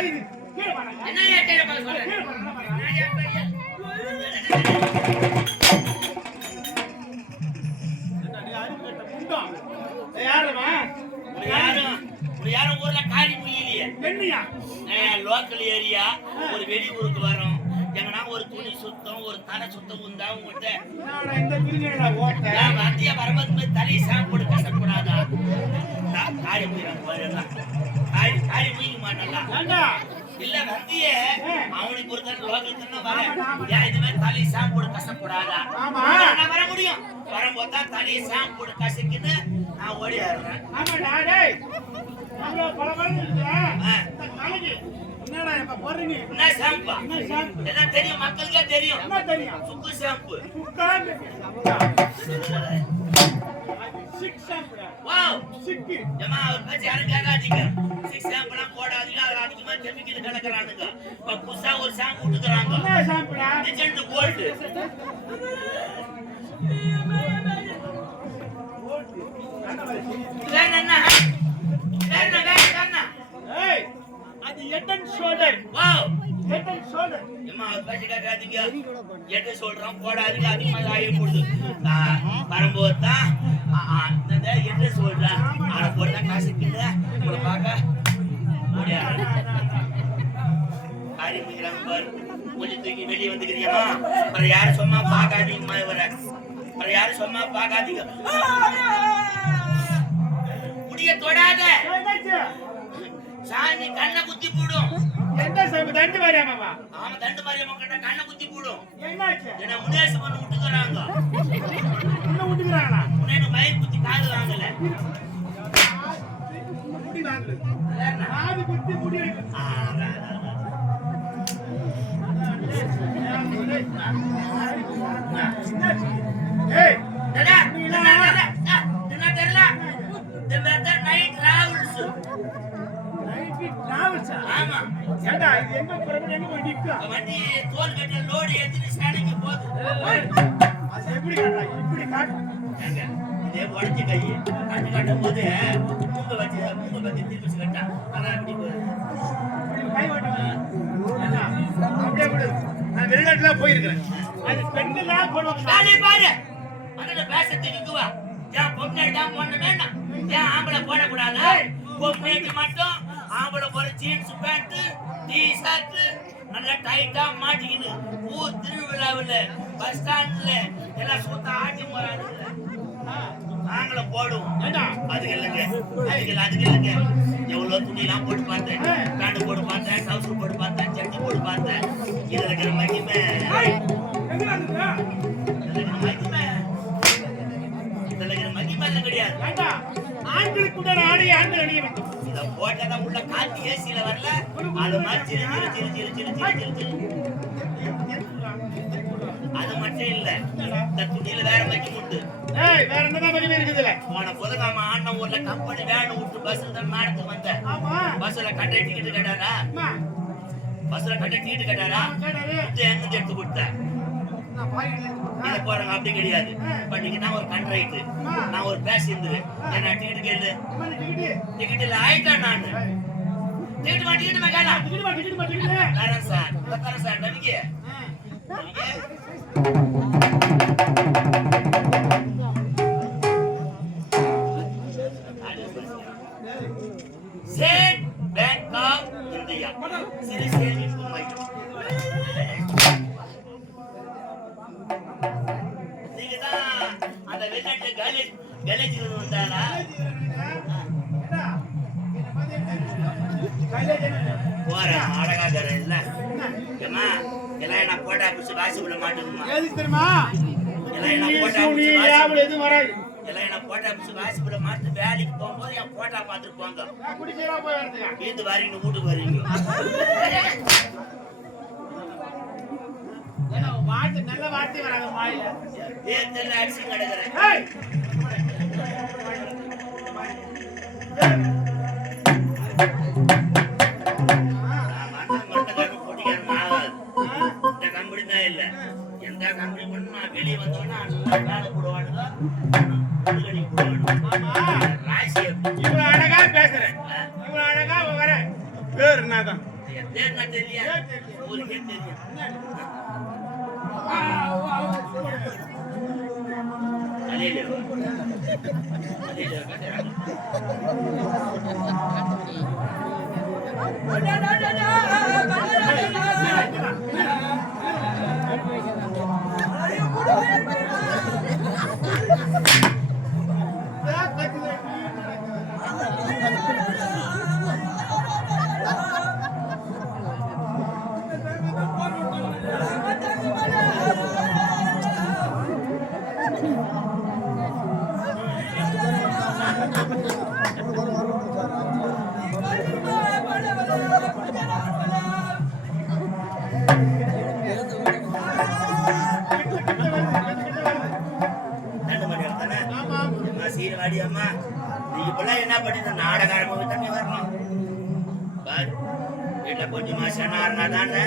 என்ன ஏன் பார்க்க சொல்றேன்? யாரும் ஊர்ல காரி முடியலையே. லோக்கல் ஏரியா ஒரு வெளியூருக்கு வரும். எங்கன்னா ஒரு துணி சுத்தம் ஒரு தலை சுத்தம் உண்டா உங்ககிட்ட மத்திய வரும்போது தலை சாப்பிடு கஷ்டப்படாதா? காரி முடியும் காரி முடிக்க மாட்டா இல்ல வந்திய அவனுக்கு ஒரு தடவை லோக்கல் தானே வர ஏன் இது மாதிரி தலை சாப்பிடு கஷ்டப்படாதா? நான் வர முடியும். வரும்போது தான் தலையை சாப்பிடு கசக்குன்னு நான் ஓடி ஆடுறேன். என்ன ஷாம்பு? என்ன தெரியும்? மக்களுக்கே தெரியும். சுக்கு ஷாம்பு. போடாதீங்க. அதுல அதிகமா கெமிக்கல் கலக்குறானுங்க. இப்ப புதுசா ஒரு ஷாம்பு விட்டுக்கிறாங்க. Legend gold. அது head and shoulder. Wow, head and shoulder. ஏமா பேசி காட்டாதீங்க. எதை சொல்றோம் போடாதீங்க. அதிகமா ஆயி போடுது. வரும்போது தான் அந்த எதை சொல்றா அத போட்டா காசு கிட்ட உங்களை பார்க்க முடியாது. காரி முடிக்கிறாங்க பாரு. கொஞ்சம் தூக்கி வெளியே வந்துக்கிறியம்மா. அப்புறம் யாரும் சும்மா பார்க்காதீங்கம்மா. இவரை அப்புறம் யாரும் சும்மா பார்க்காதீங்க. முடிய தொடாத. சாமி கண்ணை குத்தி போடும். எந்த சாமி? தண்டு மாரியம்மா. ஆமா, தண்டு மாரியம்மா கண்ணை குத்தி போடும். என்னாச்சு? என்ன முனேஷ் பண்ண விட்டுக்கறாங்க. என்ன விட்டுக்கறாங்களா? முனேன மயிர் குத்தி காது வாங்கல. முடி வாங்கல. காது குத்தி முடி எடுக்க. ஏய், டடா என்ன தெரியல. இந்த நைட் டிராவல்ஸ். ஆமா, ஏண்டா இது எங்க போறோம்? எங்க போய் நிக்க? வண்டி தோல் கட்ட லோட் ஏத்திட்டு ஸ்டாண்டிங் போகுது. அது எப்படி காட்டா? இப்படி காட்டு. ஏங்க இதே உடைஞ்ச கை காட்டும்போது மூங்க வச்சு திருப்பி கட்டா. அதான் இப்படி கை ஓட்டமா? ஏண்டா அப்படியே விடு. நான் வெளிநாட்டுல போயிருக்கேன். அது பெண்களா போடுவாங்க. நானே பாரு. அந்த பேசத்துக்கு நிக்குவா. ஏன் பொண்ணு தான் பொண்ணு வேண்டாம். ஏன் ஆம்பளை போடக்கூடாதா? பொண்ணுக்கு மட்டும் ஆம்பளை போற ஜீன்ஸ் பேண்ட் டி-ஷர்ட் நல்லா டைட்டா மாட்டிக்கின்னு ஊர் திருவிழாவில் பஸ் ஸ்டாண்ட்ல எல்லாம் சுத்த ஆட்டி போறாங்க. நாங்கள போடுவோம். அதுக்கு இல்லைங்க, அதுக்கு இல்லைங்க. எவ்வளவு துணி எல்லாம் போட்டு பார்த்தேன். பேண்ட் போட்டு பார்த்தேன், டவுசர் போட்டு பார்த்தேன், சட்டி போட்டு பார்த்தேன். இதுல இருக்கிற மகிமை மகிமை கிடையாது. ஆண்களுக்கு கூட ஆடைய ஆண்கள் அணிய வேண்டும். இத போட்டத உள்ள காத்து ஏசில வரல. அது மாதிரி அது மட்டும் இல்ல. இந்த துணியில வேற மகிமை உண்டு. ஏய், வேற என்னதான் மகிமை இருக்குதுல? போன புதகாம ஆண்ட ஊர்ல கம்பெனி வேன் விட்டு பஸ்ல தான் மேடத்துக்கு வந்தேன். ஆமா, பஸ்ல கட்டை டிக்கெட் கேட்டாரா? பஸ்ல கட்டை டிக்கெட் கேட்டாரா? எங்க எடுத்து கொடுத்தேன். இத போறாங்க அப்படி கிடையாது. பண்ணிக்கு நான் ஒரு கண்ட்ரைட், நான் ஒரு பேசஞ்சர். என்ன டிக்கெட் கேளு. டிக்கெட் இல்ல ஆயிட்டேன் நான். டிக்கெட் கேளா. தரேன் சார், தரேன் சார். நம்பிக்கை ஸ்டேட் பேங்க் ஆஃப் இந்தியா சிறு சேமிப்பு மையம். அந்த வெளிநாட்டு காலேஜ் வந்தாரா? போற அழகாதர இல்ல ஏமா எல்லாம் என்ன போட்டா புடிச்சு வாசி விட மாட்டேங்குமா? எதுக்கு தெரியுமா? எல்லாம் என்ன போட்டா புடிச்சு எதுவும் வராது. எல்லாம் என்ன போட்டா புடிச்சு வாசி விட மாட்டு வேலைக்கு போகும்போது என் போட்டா பார்த்துட்டு போங்க. வீட்டு வாரிங்க வீட்டுக்கு வரீங்க. வார்த்தை நல்ல வார்த்தை வராங்க வாயில. தேர்தல் அடிச்சு கிடக்குறேன். இல்ல எந்த கம்பெனி பண்ணு நான் வெளியே வந்தோன்னா வேலை போடுவானுங்க. இவ்வளவு அழகா பேசுறேன், இவ்வளவு அழகா வர பேர் என்னதான் ஏன்னா தெரியல உங்களுக்கே தெரியும். அலையில சீர்வாடி அம்மா நீ இப்பெல்லாம் என்ன பண்ணி நாடகாரமாக தண்ணி வரணும் வீட்டுல கொஞ்சமா சென்னாருனா தானே